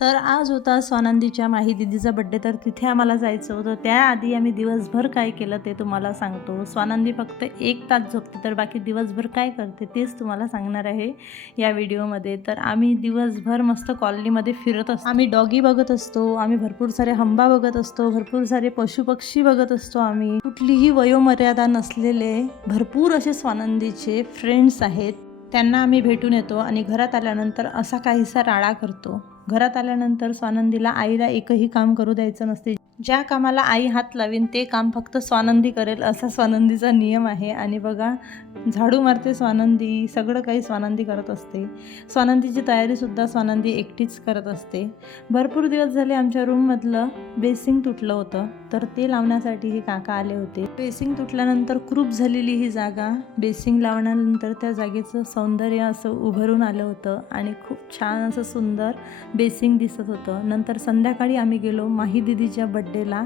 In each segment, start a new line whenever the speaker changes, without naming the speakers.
तर आज होता स्वानंदीच्या माही दिदीचा बड्डे तर तिथे आम्हाला जायचं होतं. त्याआधी आम्ही दिवसभर काय केलं ते तुम्हाला सांगतो. स्वानंदी फक्त एक तास झोपते तर बाकी दिवसभर काय करते तेच तुम्हाला सांगणार आहे या व्हिडिओमध्ये. तर आम्ही दिवसभर मस्त कॉलनीमध्ये फिरत असतो. आम्ही डॉगी बघत असतो आम्ही भरपूर सारे हंबा बघत असतो भरपूर सारे पशुपक्षी बघत असतो आम्ही. कुठलीही वयोमर्यादा नसलेले भरपूर असे स्वानंदीचे फ्रेंड्स आहेत. त्यांना आम्ही भेटून येतो आणि घरात आल्यानंतर असा काहीसा राडा करतो. घरात आल्यानंतर स्वानंदीला आईला एकही काम करू द्यायचं नसते. ज्या कामाला आई हात लावीन ते काम फक्त स्वानंदी करेल असा स्वानंदीचा नियम आहे. आणि बघा झाडू मारते स्वानंदी सगळं काही स्वानंदी करत असते. स्वानंदीची तयारीसुद्धा स्वानंदी एकटीच करत असते. भरपूर दिवस झाले आमच्या रूममधलं बेसिंग तुटलं होतं तर ते लावण्यासाठी हे काका आले होते. बेसिंग तुटल्यानंतर क्रूप झालेली ही जागा बेसिंग लावण्यानंतर त्या जागेचं सौंदर्य असं उभरून आलं होतं आणि खूप छान असं सुंदर बेसिंग दिसत होतं. नंतर संध्याकाळी आम्ही गेलो माही दिदीच्या बड्डेला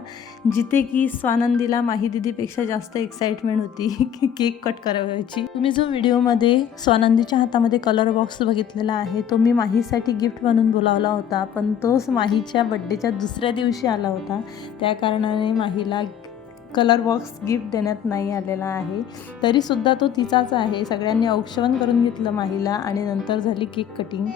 जिथे की स्वानंदीला माही दिदीपेक्षा जास्त एक्साइटमेंट होती की केक कट करावयाची. तुम्ही जो व्हिडिओमध्ये स्वानंदीच्या हातामध्ये कलर बॉक्स बघितलेला आहे तो मी माहीसाठी गिफ्ट म्हणून बोलावला होता पण तोच माहीच्या बड्डेच्या दुसऱ्या दिवशी आला होता. त्या कारणाने माहीला कलर बॉक्स गिफ्ट देण्यात नाही आलेला आहे. तरीसुद्धा तो तिचाच आहे. सगळ्यांनी औक्षवण करून घेतलं माहीला आणि नंतर झाली केक कटिंग.